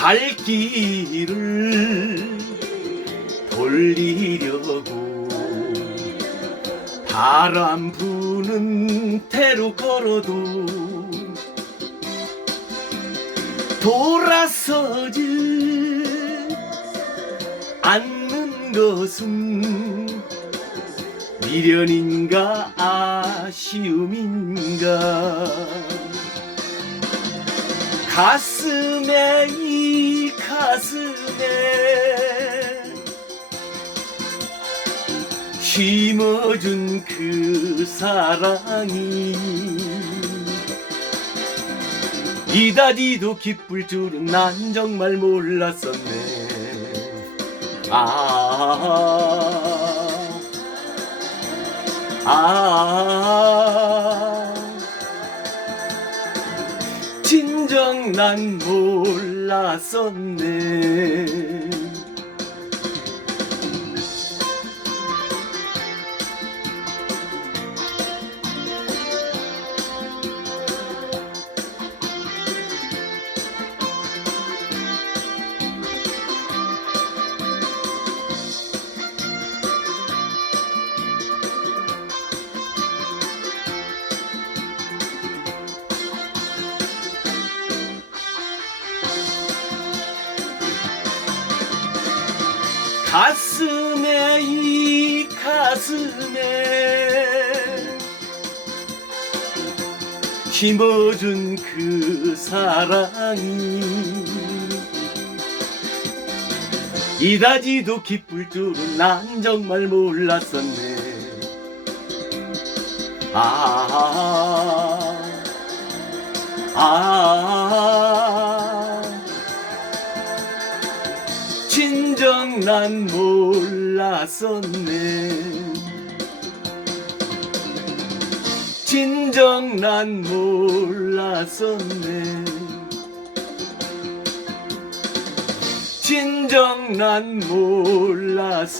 발길을 돌리려고 바람 부는 태로 걸어도 돌아서질 않는 것은 미련인가 아쉬움인가? 가슴에 이 가슴에 심어준 그 사랑이 이다디도 기쁠 줄은 난 정말 몰랐었네. 아, 아, 진정 난 몰랐었네 가슴에 이 가슴에 심어준 그 사랑이 이다지도 기쁠 줄은 난 정말 몰랐었네. 아, 아, 난 몰랐었네. 진정 난 몰랐었네. 진정 난 몰랐었네